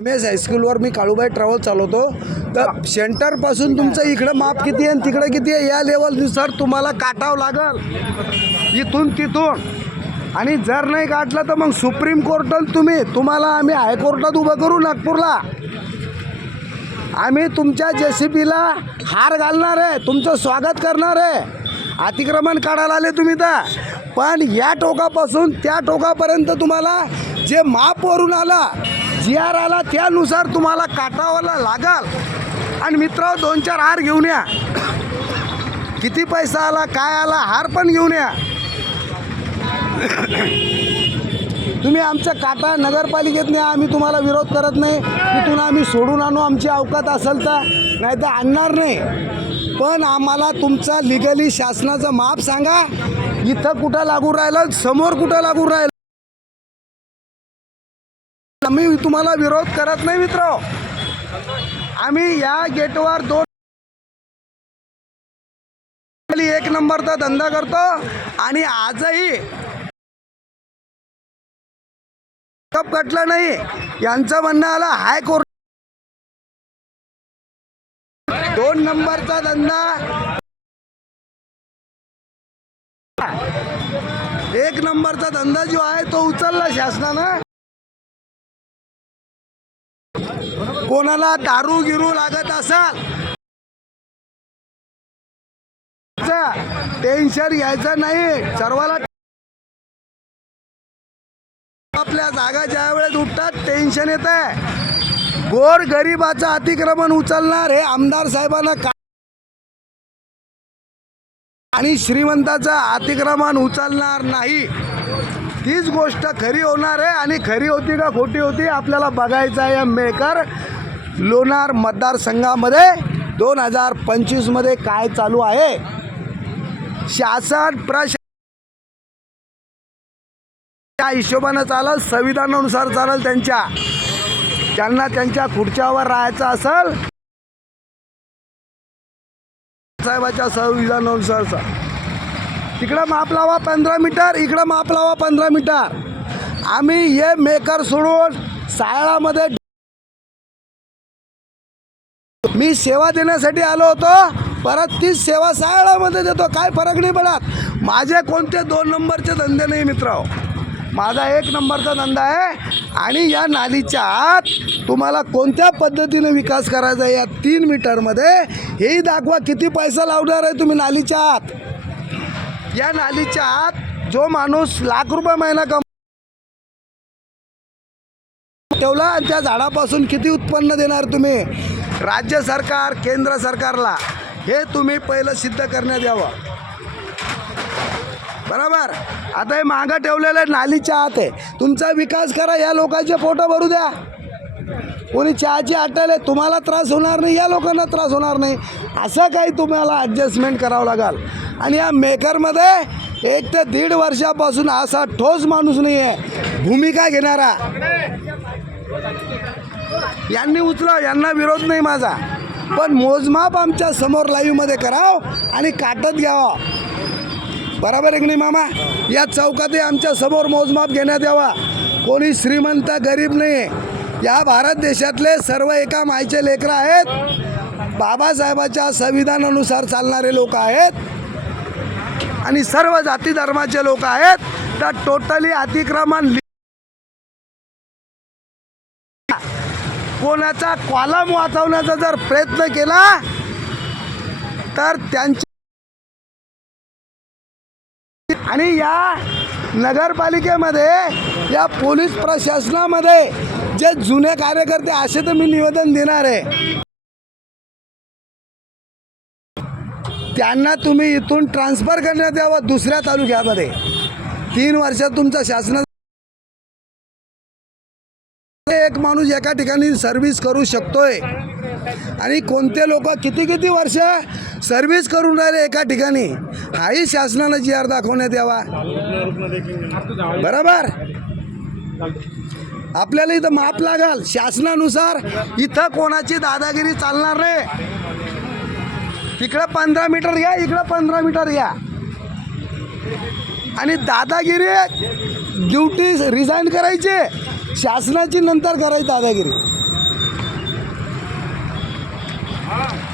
M S हायस्कूलवर मी Kalubai travel चालवतो. तर सेंटरपासून तुमचं इकडं माप किती आहे आणि तिकडं किती आहे? या लेवलनुसार तुम्हाला काटावं लागल. इथून तिथून. आणि जर नाही काटलं तर मग सुप्रीम कोर्टात तुम्ही. तुम्हाला आम्ही हायकोर्टात उभं करू नागपूरला. आम्ही तुमच्या जे सी बीला हार घालणार आहे. तुमचं स्वागत करणार आहे. अतिक्रमण काढायला आले तुम्ही तर. पण या टोकापासून त्या टोकापर्यंत तुम्हाला जे माप वरून आला जी आर आला त्यानुसार तुम्हाला काटावाला लागाल. आणि मित्र दोन चार हार घेऊन या. किती पैसा आला काय आला हार पण घेऊन या. तुम्ही आमच्या काटा नगरपालिकेत नाही आम्ही तुम्हाला विरोध करत नाही. तिथून आम्ही सोडून आणू आमची अवकात असेल तर. नाही तर आणणार नाही. पण आम्हाला तुमचा लिगली शासनाचं माप सांगा. इथं कुठं लागू राहिलं समोर कुठं लागू राहिलं? आम्ही तुम्हाला विरोध करत नाही मित्र. आम्ही या गेटवर दोन एक नंबरचा धंदा करतो आणि आजही कप कटला नाही. यांचं म्हणणं आलं हायकोर्ट दोन नंबरचा धंदा. एक नंबरचा धंदा जो आहे तो उचलला शासनानं. कोणाला दारू गिरू लागत असाल? टेन्शन घ्यायचं नाही. सर्वाला आपल्या जागा ज्या वेळेस उठतात टेन्शन येत आहे. गोर गरिबाचं अतिक्रमण उचलणार हे आमदार साहेबांना का आणि श्रीमंताचं अतिक्रमण उचलणार नाही. तीच गोष्ट खरी होणार आहे आणि खरी होती का खोटी होती आपल्याला बघायचं आहे. मेकर लोणार मतदारसंघामध्ये दोन हजार पंचवीसमध्ये काय चालू आहे? शासन प्रश त्या हिशोबानं चालल संविधानानुसार चालल त्यांच्या. त्यांना त्यांच्या खुर्च्यावर राहायचं असेल साहेबाच्या संविधानानुसार तिकडं माप लावा पंधरा मीटर इकडं माप लावा पंधरा मीटर. आम्ही हे मेकर सोडून सायळामध्ये मी सेवा देण्यासाठी आलो होतो परत तीच सेवा सायळामध्ये देतो. काय फरक नाही पडत. माझे कोणते दोन नंबरचे धंदे नाही मित्र. माझा एक नंबरचा धंदा आहे आणि या नालीच्या आत तुम्हाला कोणत्या पद्धतीने विकास करायचा आहे या तीन मीटरमध्ये हेही दाखवा किती पैसा लावणार आहे तुम्ही नालीच्या आत या नालीच्या आत जो माणूस लाख रुपये महिना कम ठेवला आणि त्या झाडापासून किती उत्पन्न देणार तुम्ही? राज्य सरकार केंद्र सरकारला हे तुम्ही पहिलं सिद्ध करण्यात यावं. बरोबर? आता हे मागं ठेवलेलं आहे नालीच्या आत आहे. तुमचा विकास करा या लोकांचे फोटो भरू द्या. कोणी चहाची अट्टल आहे तुम्हाला त्रास होणार नाही या लोकांना त्रास होणार नाही. असं काही तुम्हाला ॲडजस्टमेंट करावं लागेल. आणि या मेकरमध्ये एक ते दीड वर्षापासून असा ठोस माणूस नाही आहे. भूमिका घेणारा. यांनी उचला यांना विरोध नाही माझा. पण मोजमाप आमच्यासमोर लाईव्हमध्ये कराव आणि काटत घ्यावं. बरोबर आहे की नाही मामा? या चौकातही आमच्यासमोर मोजमाप घेण्यात यावा. कोणी श्रीमंत गरीब नाही या भारत देशातले सर्व एका मायचे लेकरं आहेत. बाबासाहेबाच्या संविधानानुसार चालणारे लोक आहेत. आणि सर्व जाती धर्माचे लोक आहेत. तर टोटली अतिक्रमण कोणाचा कॉलम वाचवण्याचा जर प्रयत्न केला तर त्यांची आणि या नगरपालिकेमध्ये या पोलीस प्रशासनामध्ये जे जुने कार्यकर्ते असे तर मी निवेदन देणार आहे. त्यांना तुम्ही इथून ट्रान्सफर करण्यात यावं दुसऱ्या तालुक्यामध्ये. तीन वर्षात तुमचा शासना एक माणूस एका ठिकाणी सर्व्हिस करू शकतोय. आणि कोणते लोक किती किती वर्ष सर्व्हिस करून राहिले एका ठिकाणी हाही शासनानं जी आर दाखवण्यात यावा. बरोबर? आपल्याला इथं माप लागाल. शासनानुसार इथं कोणाची दादागिरी चालणार नाही. इकडं पंधरा मीटर या इकडं पंधरा मीटर या. आणि दादागिरी ड्युटी रिझाईन करायचे शासनाची नंतर करायची दादागिरी.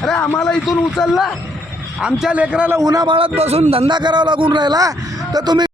अरे आम्हाला इथून उचलला. आमच्या लेकराला उन्हा बाळात बसून धंदा करावा लागून राहिला तर तुम्ही